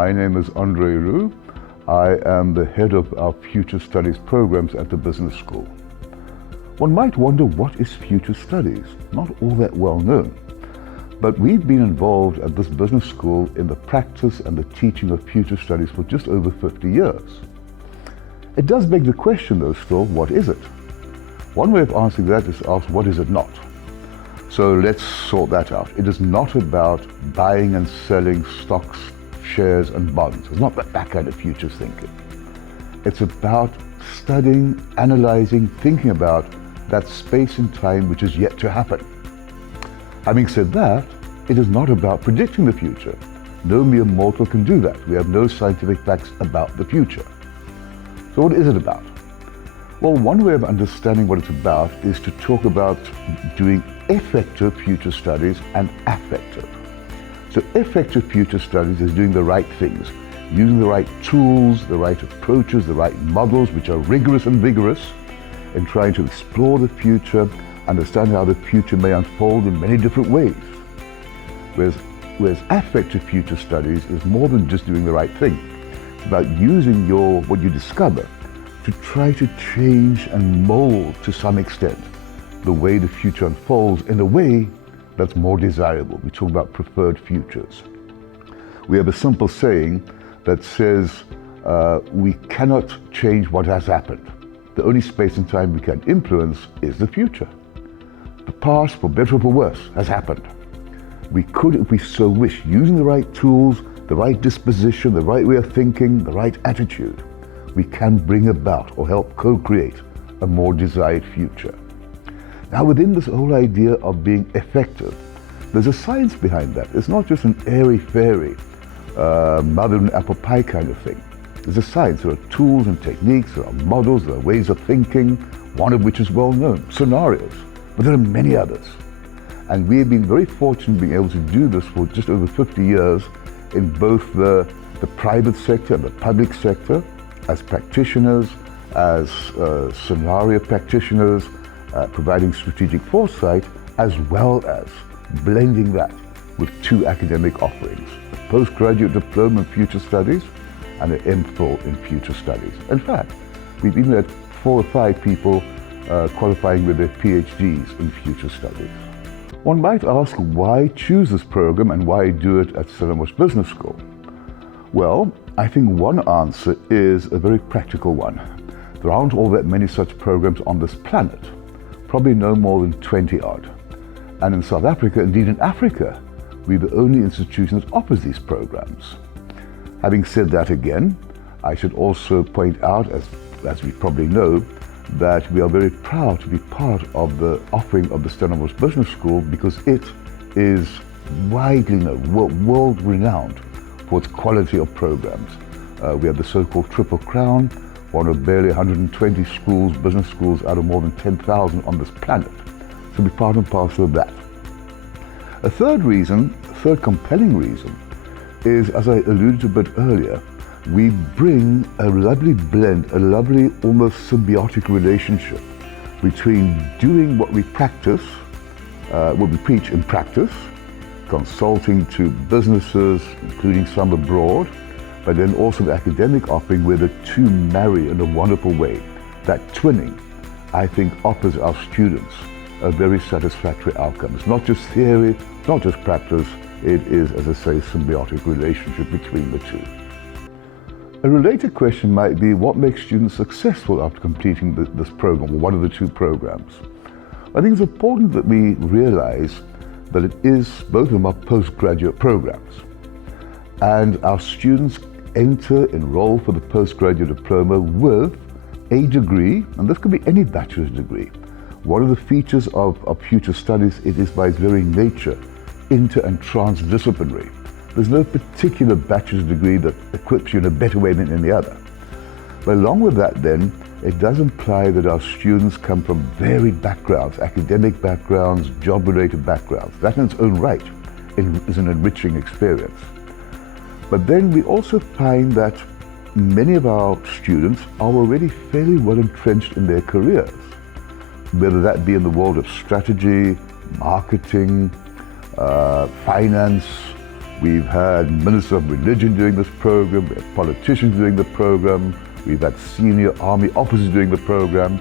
My name is Andre Roux. I am the head of our Future Studies programs at the Business School. One might wonder, what is Future Studies? Not all that well known. But we've been involved at this business school in the practice and the teaching of Future Studies for just over 50 years. It does beg the question though still, what is it? One way of answering that is to ask, what is it not? So let's sort that out. It is not about buying and selling stocks, shares and bonds. It's not that kind of futures thinking. It's about studying, analyzing, thinking about that space and time which is yet to happen. Having said that, it is not about predicting the future. No mere mortal can do that. We have no scientific facts about the future. So what is it about? Well, one way of understanding what it's about is to talk about doing effective future studies and affective. So effective future studies is doing the right things, using the right tools, the right approaches, the right models which are rigorous and vigorous in trying to explore the future, understand how the future may unfold in many different ways. Whereas affective future studies is more than just doing the right thing. It's about using what you discover to try to change and mold to some extent the way the future unfolds in a way that's more desirable. We talk about preferred futures. We have a simple saying that says we cannot change what has happened. The only space and time we can influence is the future. The past, for better or for worse, has happened. We could, if we so wish, using the right tools, the right disposition, the right way of thinking, the right attitude, we can bring about or help co-create a more desired future. Now, within this whole idea of being effective, there's a science behind that. It's not just an airy-fairy, mother and apple pie kind of thing. There's a science. There are tools and techniques, there are models, there are ways of thinking, one of which is well known, scenarios. But there are many others. And we have been very fortunate being able to do this for just over 50 years in both the private sector and the public sector, as practitioners, as scenario practitioners, providing strategic foresight, as well as blending that with two academic offerings, a postgraduate diploma in future studies and an MPhil in future studies. In fact, we've even had 4 or 5 people qualifying with their PhDs in future studies. One might ask, why choose this program and why do it at Stellenbosch Business School? Well, I think one answer is a very practical one. There aren't all that many such programs on this planet, probably no more than 20 odd. And in South Africa, indeed in Africa, we're the only institution that offers these programs. Having said that again, I should also point out, as we probably know, that we are very proud to be part of the offering of the Stellenbosch Business School because it is widely known, world-renowned for its quality of programs. We have the so-called Triple Crown, one of barely 120 schools, business schools, out of more than 10,000 on this planet. So we're part and parcel of that. A third compelling reason is, as I alluded to a bit earlier, we bring a lovely blend, a lovely, almost symbiotic relationship between doing what we practice, what we preach in practice, consulting to businesses, including some abroad, but then also the academic offering where the two marry in a wonderful way. That twinning, I think, offers our students a very satisfactory outcome. It's not just theory, not just practice, it is, as I say, a symbiotic relationship between the two. A related question might be, what makes students successful after completing this program, or one of the two programs? I think it's important that we realize that both of them are postgraduate programs. And our students enroll for the postgraduate diploma with a degree, and this could be any bachelor's degree. One of the features of future studies, it is by its very nature inter and transdisciplinary. There's no particular bachelor's degree that equips you in a better way than any other. But along with that then, it does imply that our students come from varied backgrounds, academic backgrounds, job-related backgrounds. That in its own right is an enriching experience. But then we also find that many of our students are already fairly well entrenched in their careers, whether that be in the world of strategy, marketing, finance, We've had ministers of religion doing this program, we have politicians doing the program, we've had senior army officers doing the program.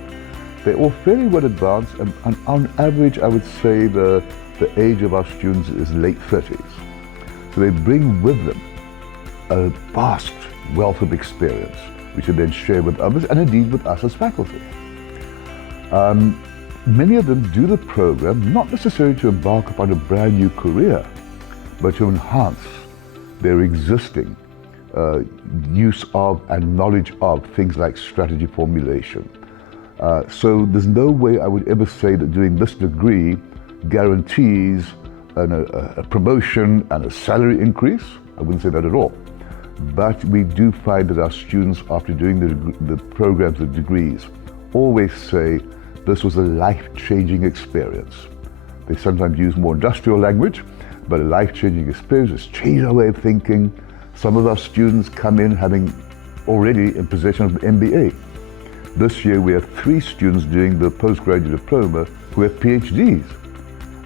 They're all fairly well advanced, and on average I would say the age of our students is late 30s. So they bring with them a vast wealth of experience, which they then share with others and indeed with us as faculty. Many of them do the program not necessarily to embark upon a brand new career, but to enhance their existing use of and knowledge of things like strategy formulation. So there's no way I would ever say that doing this degree guarantees a promotion and a salary increase. I wouldn't say that at all. But we do find that our students, after doing the programs, the degrees, always say this was a life-changing experience. They sometimes use more industrial language, but a life-changing experience has changed our way of thinking. Some of our students come in having already in possession of an MBA. This year we have 3 students doing the postgraduate diploma who have PhDs.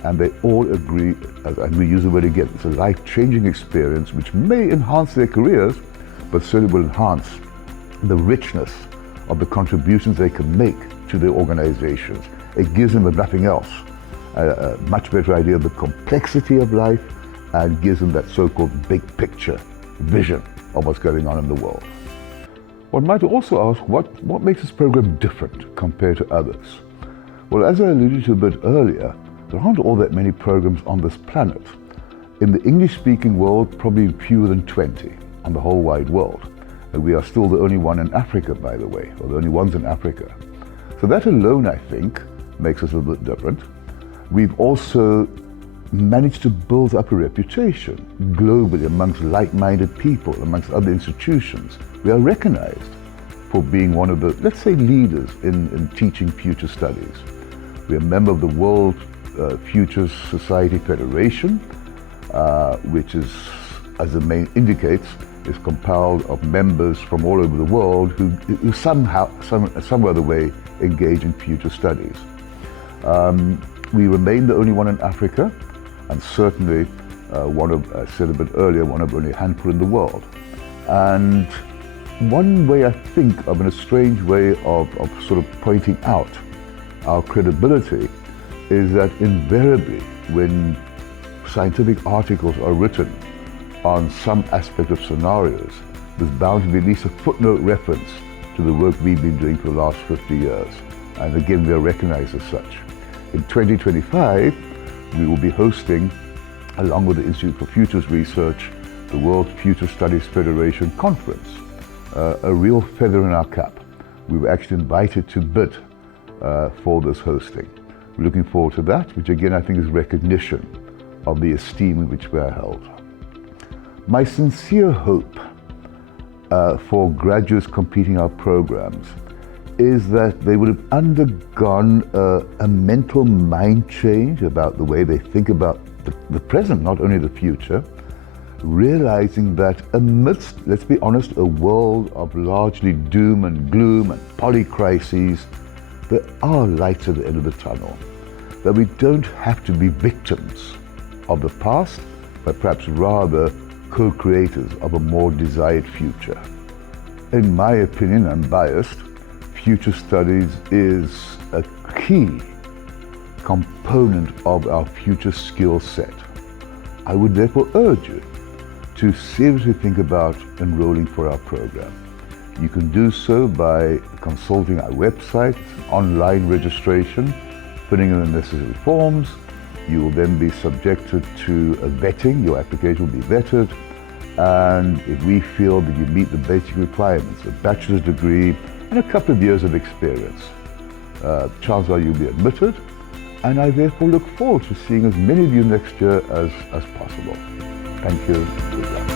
And they all agree, and we use the word again, it's a life-changing experience which may enhance their careers, but certainly will enhance the richness of the contributions they can make to their organizations. It gives them, if nothing else, a much better idea of the complexity of life and gives them that so-called big picture vision of what's going on in the world. One might also ask, what makes this program different compared to others? Well, as I alluded to a bit earlier, there aren't all that many programs on this planet. In the English-speaking world, probably fewer than 20 on the whole wide world. And we are still the only one in Africa, by the way, or the only ones in Africa. So that alone, I think, makes us a bit different. We've also managed to build up a reputation globally amongst like-minded people, amongst other institutions. We are recognized for being one of the, let's say, leaders in teaching future studies. We're a member of the World Future Society Federation, which is, as the name indicates, is compiled of members from all over the world who somehow, some other way, engage in future studies. We remain the only one in Africa, and certainly one of, I said a bit earlier, one of only a handful in the world. And one way I think of, in a strange way of sort of pointing out our credibility, is that invariably when scientific articles are written on some aspect of scenarios, there's bound to be at least a footnote reference to the work we've been doing for the last 50 years. And again, we are recognized as such. In 2025, we will be hosting, along with the Institute for Futures Research, the World Future Studies Federation Conference, a real feather in our cap. We were actually invited to bid for this hosting. We're looking forward to that, which again I think is recognition of the esteem in which we are held. My sincere hope for graduates completing our programs is that they would have undergone a mental mind change about the way they think about the present, not only the future, realizing that amidst, let's be honest, a world of largely doom and gloom and polycrises, there are lights at the end of the tunnel, that we don't have to be victims of the past, but perhaps rather co-creators of a more desired future. In my opinion, I'm biased, future studies is a key component of our future skill set. I would therefore urge you to seriously think about enrolling for our program. You can do so by consulting our website, online registration, filling in the necessary forms. You will then be subjected to a vetting. Your application will be vetted. And if we feel that you meet the basic requirements, a bachelor's degree and a couple of years of experience, chances are you'll be admitted. And I therefore look forward to seeing as many of you next year as possible. Thank you. Good luck.